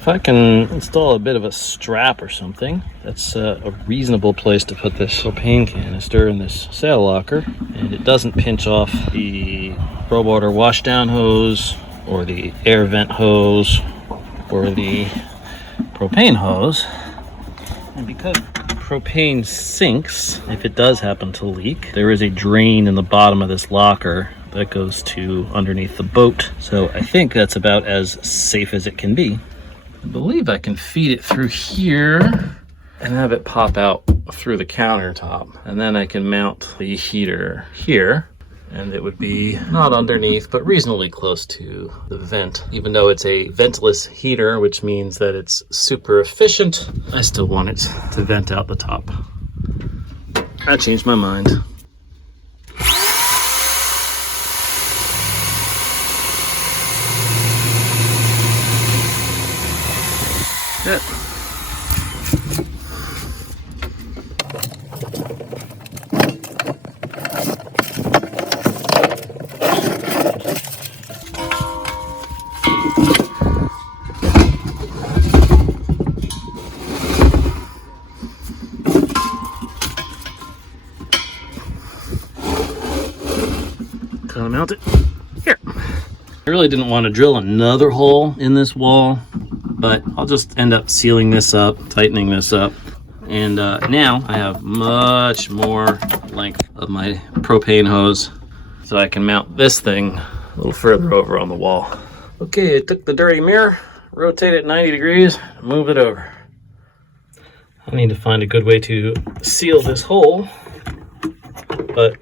If I can install a bit of a strap or something, that's a reasonable place to put this propane canister in this sail locker, and it doesn't pinch off the pro water washdown hose or the air vent hose or the propane hose. And because propane sinks, if it does happen to leak, there is a drain in the bottom of this locker that goes to underneath the boat. So I think that's about as safe as it can be. I believe I can feed it through here and have it pop out through the countertop. And then I can mount the heater here, and it would be not underneath, but reasonably close to the vent. Even though it's a ventless heater, which means that it's super efficient, I still want it to vent out the top. I changed my mind. Good. Kind of mount it here. I really didn't want to drill another hole in this wall, but I'll just end up sealing this up, tightening this up. And now I have much more length of my propane hose, so I can mount this thing a little further over on the wall. Okay, I took the dirty mirror, rotate it 90 degrees, move it over. I need to find a good way to seal this hole, but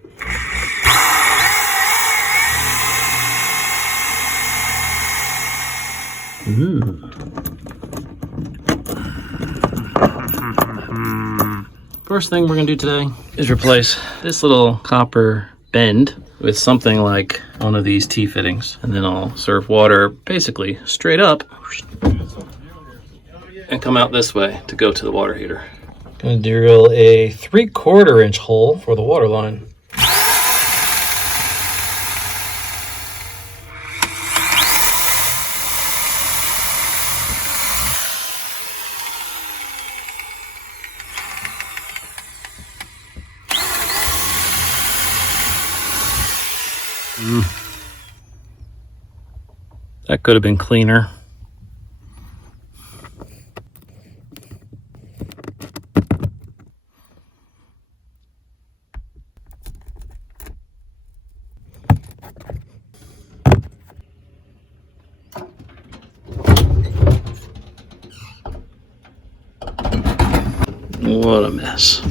first thing we're gonna do today is replace this little copper bend with something like one of these T-fittings, and then I'll serve water basically straight up and come out this way to go to the water heater. Gonna drill a 3/4 inch hole for the water line. That could have been cleaner. What a mess.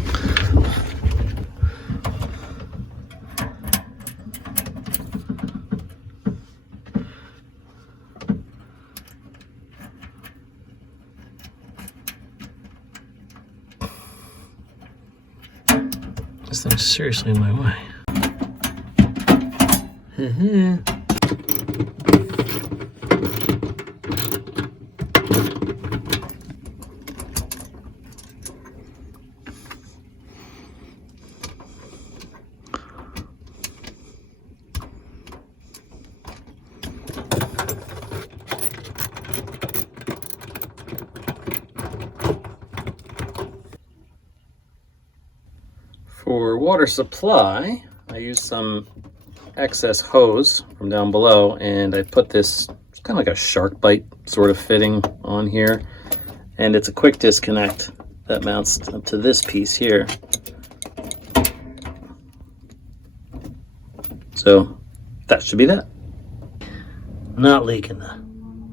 This thing's seriously in my way. For water supply, I used some excess hose from down below, and I put this, it's kind of like a shark bite sort of fitting on here, and it's a quick disconnect that mounts up to this piece here. So that should be that. Not leaking,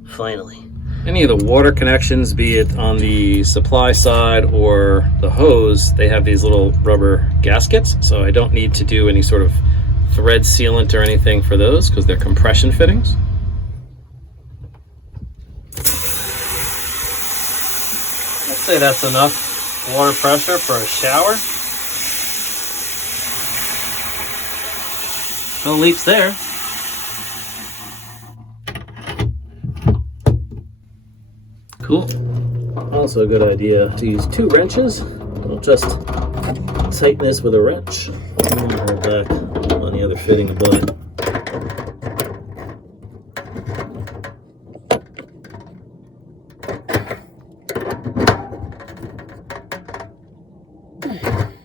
finally. Any of the water connections, be it on the supply side or the hose, they have these little rubber gaskets, so I don't need to do any sort of thread sealant or anything for those because they're compression fittings. I'd say that's enough water pressure for a shower. No leaks there. Cool. Also a good idea to use 2 wrenches. I'll just tighten this with a wrench and hold back on the other fitting above it.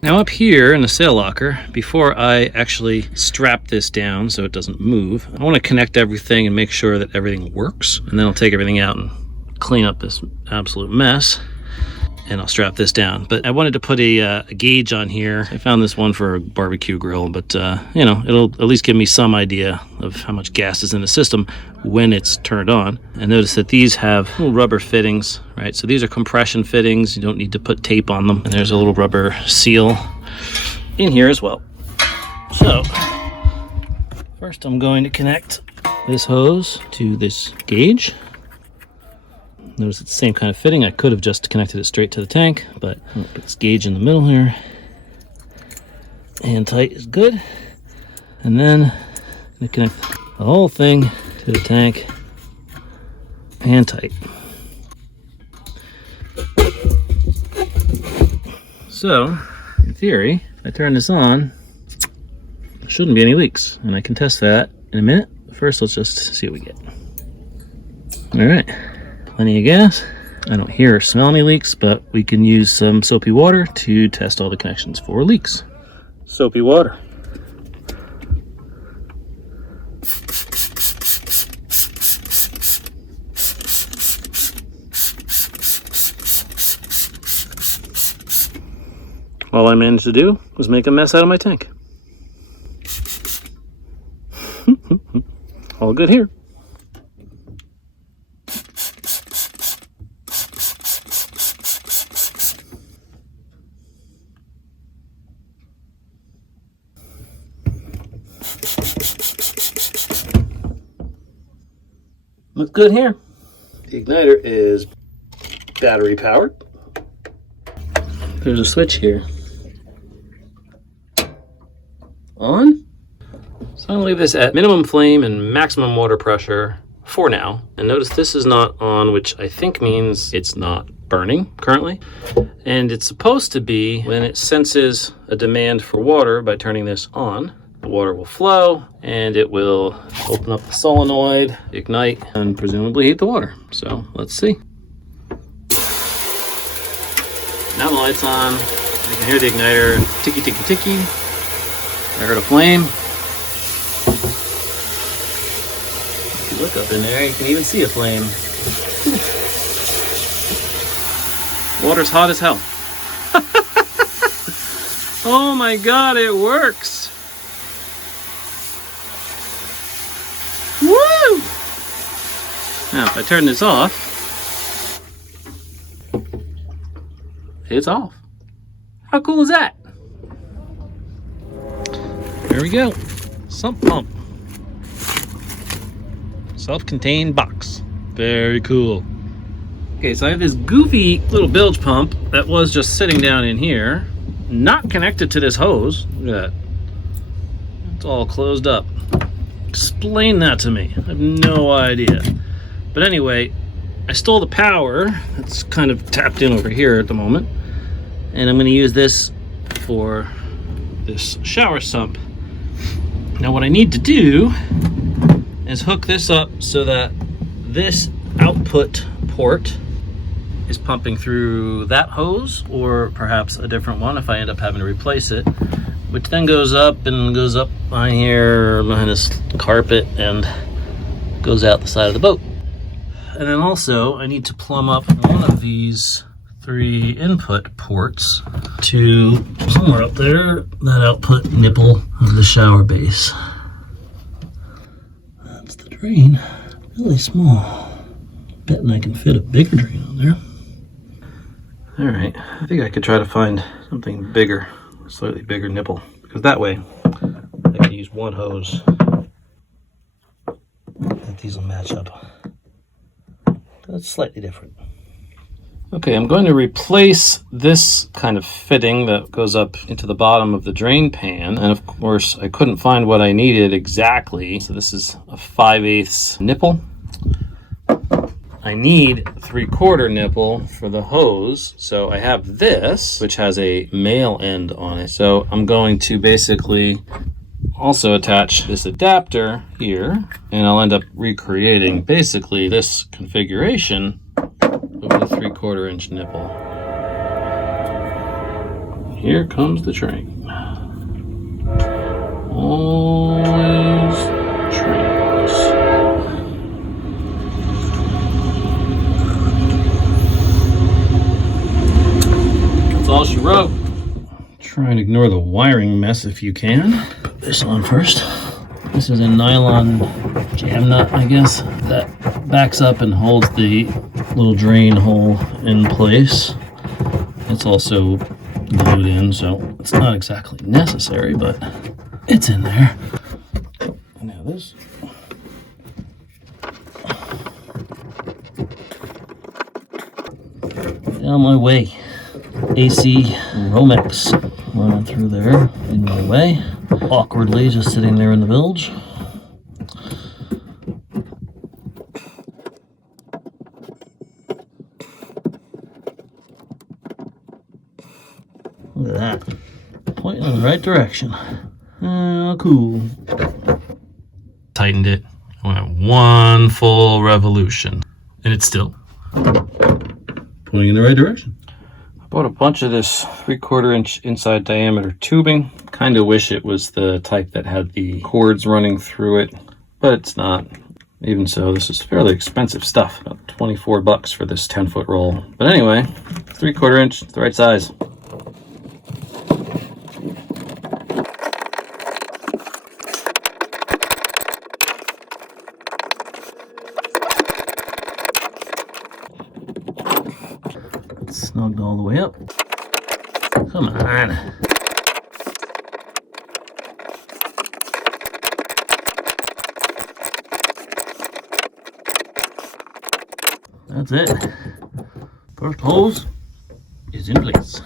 Now up here in the sail locker, before I actually strap this down so it doesn't move, I want to connect everything and make sure that everything works. And then I'll take everything out and clean up this absolute mess. And I'll strap this down. But I wanted to put a gauge on here. I found this one for a barbecue grill, but you know, it'll at least give me some idea of how much gas is in the system when it's turned on. And notice that these have little rubber fittings, right? So these are compression fittings. You don't need to put tape on them. And there's a little rubber seal in here as well. So first I'm going to connect this hose to this gauge. Notice it's the same kind of fitting. I could have just connected it straight to the tank, but I'll put this gauge in the middle here. And tight is good. And then I'm going to connect the whole thing to the tank and tight. So, in theory, if I turn this on, there shouldn't be any leaks. And I can test that in a minute. First, let's just see what we get. All right. Plenty of gas. I don't hear or smell any leaks, but we can use some soapy water to test all the connections for leaks. Soapy water. All I managed to do was make a mess out of my tank. All good here. Looks good here. The igniter is battery powered. There's a switch here. On. So I'm going to leave this at minimum flame and maximum water pressure for now. And notice this is not on, which I think means it's not burning currently. And it's supposed to be when it senses a demand for water by turning this on. The water will flow and it will open up the solenoid, ignite, and presumably heat the water. So let's see. Now the light's on. You can hear the igniter ticky, ticky, ticky. I heard a flame. If you look up in there, you can even see a flame. Water's hot as hell. Oh my God, it works. Woo! Now, if I turn this off, it's off. How cool is that? There we go. Sump pump. Self-contained box. Very cool. Okay, so I have this goofy little bilge pump that was just sitting down in here, not connected to this hose. Look at that. It's all closed up. Explain that to me. I have no idea. But anyway, I stole the power. It's kind of tapped in over here at the moment. And I'm going to use this for this shower sump. Now what I need to do is hook this up so that this output port is pumping through that hose, or perhaps a different one if I end up having to replace it, which then goes up and goes up behind here, behind this carpet, and goes out the side of the boat. And then also I need to plumb up one of these 3 input ports to somewhere up there, that output nipple of the shower base. That's the drain. Really small. Betting I can fit a bigger drain on there. All right, I think I could try to find something bigger, a slightly bigger nipple, because that way I can use one hose. And these will match up. That's slightly different. Okay, I'm going to replace this kind of fitting that goes up into the bottom of the drain pan. And of course, I couldn't find what I needed exactly. So this is a 5/8 nipple. I need 3/4 nipple for the hose. So I have this, which has a male end on it. So I'm going to basically also attach this adapter here, and I'll end up recreating basically this configuration with a 3/4 inch nipple. Here comes the train. Always trains. That's all she wrote. Try and ignore the wiring mess if you can. Put this on first. This is a nylon jam nut, I guess, that backs up and holds the little drain hole in place. It's also glued in, so it's not exactly necessary, but it's in there. Now this. Down my way. AC Romex running through there in my way. Awkwardly just sitting there in the bilge. Look at that. Pointing in the right direction. Cool. Tightened it. I went one full revolution. And it's still pointing in the right direction. I bought a bunch of this 3/4 inch inside diameter tubing. Kind of wish it was the type that had the cords running through it, but it's not. Even so, this is fairly expensive stuff. About 24 bucks for this 10-foot roll. But anyway, 3/4 inch, the right size. Snugged all the way up. Come on. That's it. First hose is in place.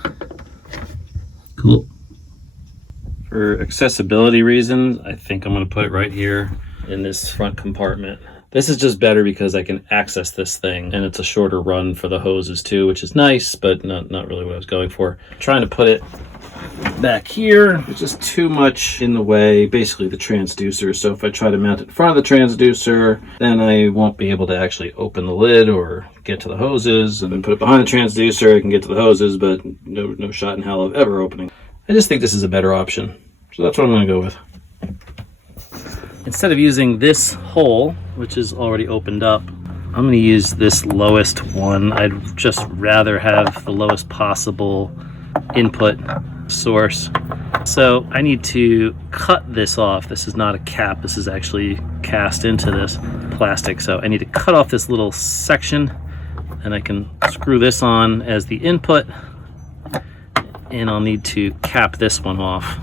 Cool. For accessibility reasons, I think I'm going to put it right here in this front compartment. This is just better because I can access this thing, and it's a shorter run for the hoses too, which is nice, but not really what I was going for. I'm trying to put it back here. It's just too much in the way, basically the transducer. So if I try to mount it in front of the transducer, then I won't be able to actually open the lid or get to the hoses. And then put it behind the transducer, I can get to the hoses, but no shot in hell of ever opening. I just think this is a better option. So that's what I'm going to go with. Instead of using this hole, which is already opened up, I'm going to use this lowest one. I'd just rather have the lowest possible input source. So I need to cut this off. This is not a cap. This is actually cast into this plastic. So I need to cut off this little section, and I can screw this on as the input, and I'll need to cap this one off.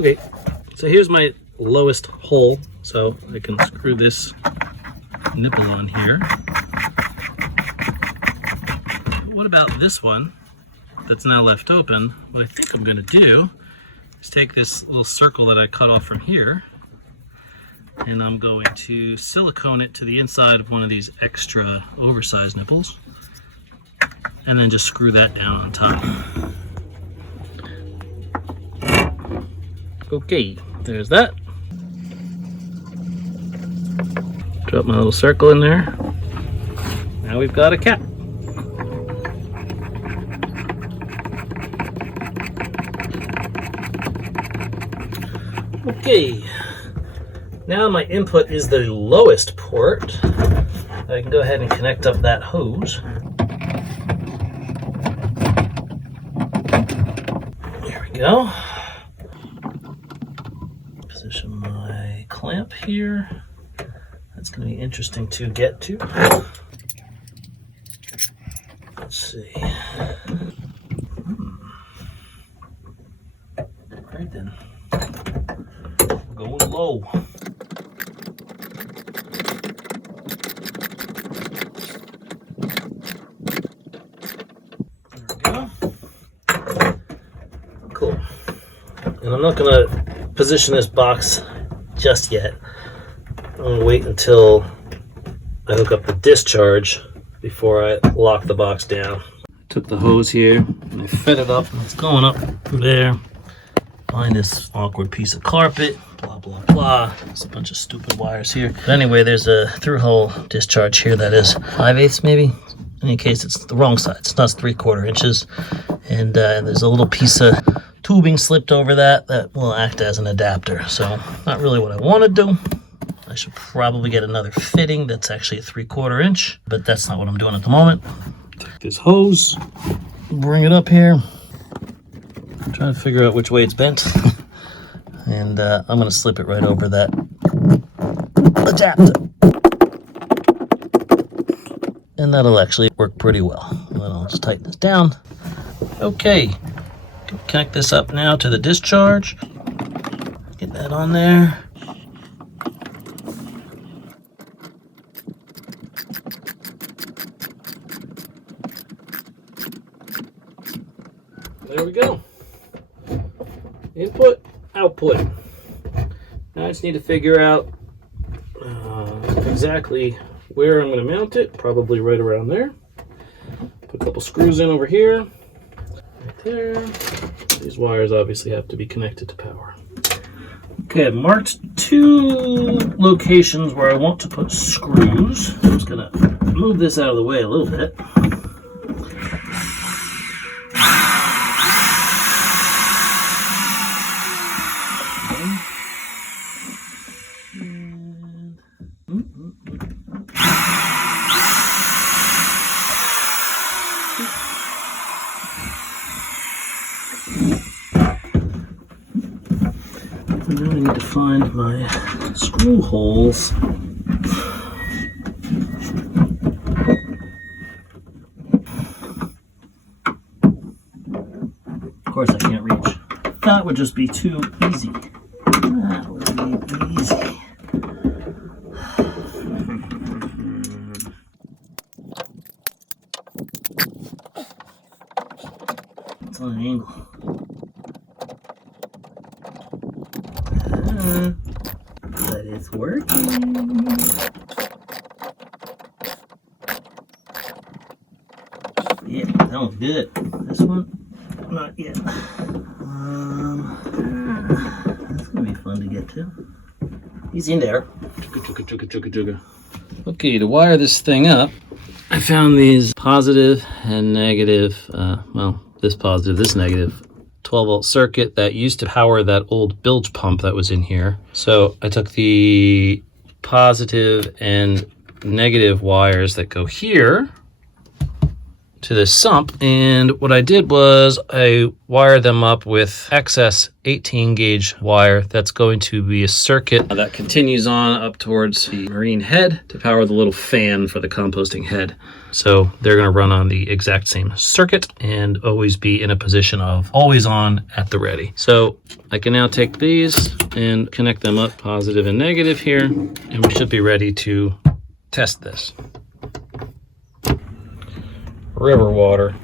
Okay, so here's my lowest hole, so I can screw this nipple on here. What about this one that's now left open? What I think I'm going to do is take this little circle that I cut off from here, and I'm going to silicone it to the inside of one of these extra oversized nipples, and then just screw that down on top. Okay, there's that. Drop my little circle in there. Now we've got a cap. Okay, now my input is the lowest port. I can go ahead and connect up that hose. There we go. Position my clamp here. That's going to be interesting to get to. Let's see. Right then. We're going low. There we go. Cool. And I'm not going to position this box just yet. I'm going to wait until I hook up the discharge before I lock the box down. Took the hose here and I fed it up. It's going up there. find this awkward piece of carpet, blah, blah, blah. There's a bunch of stupid wires here. But anyway, there's a through-hole discharge here that is 5/8 maybe. In any case, it's the wrong side. It's not 3/4 inches. And there's a little piece of tubing slipped over that will act as an adapter. So not really what I want to do. I should probably get another fitting that's actually a 3/4 inch, but that's not what I'm doing at the moment. Take this hose, bring it up here. I'm trying to figure out which way it's bent. And I'm gonna slip it right over that adapter. And that'll actually work pretty well. And then I'll just tighten this down. Okay, connect this up now to the discharge. Get that on there. There we go. Input, output. Now I just need to figure out exactly where I'm going to mount it. Probably right around there. Put a couple screws in over here. Right there. These wires obviously have to be connected to power. Okay, I've marked 2 locations where I want to put screws. I'm just going to move this out of the way a little bit. And now I need to find my screw holes. Of course I can't reach. That would just be too easy. That would be easy. It's on an angle. But it's working. Yeah, that one's good. This one, not yet. That's gonna be fun to get to. He's in there. Okay, to wire this thing up, I found these positive and negative, well, this positive, this negative, 12-volt circuit that used to power that old bilge pump that was in here. So I took the positive and negative wires that go here to this sump, and what I did was I wired them up with excess 18 gauge wire that's going to be a circuit that continues on up towards the marine head to power the little fan for the composting head. So they're going to run on the exact same circuit and always be in a position of always on at the ready. So I can now take these and connect them up, positive and negative here, and we should be ready to test this. River water.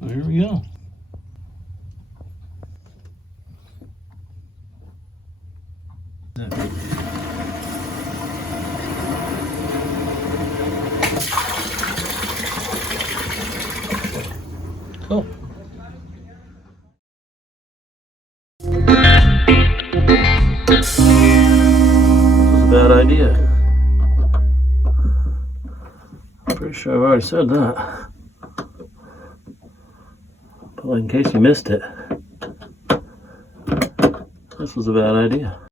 There we go. Cool. This was a bad idea. I'm pretty sure I've already said that. But in case you missed it, this was a bad idea.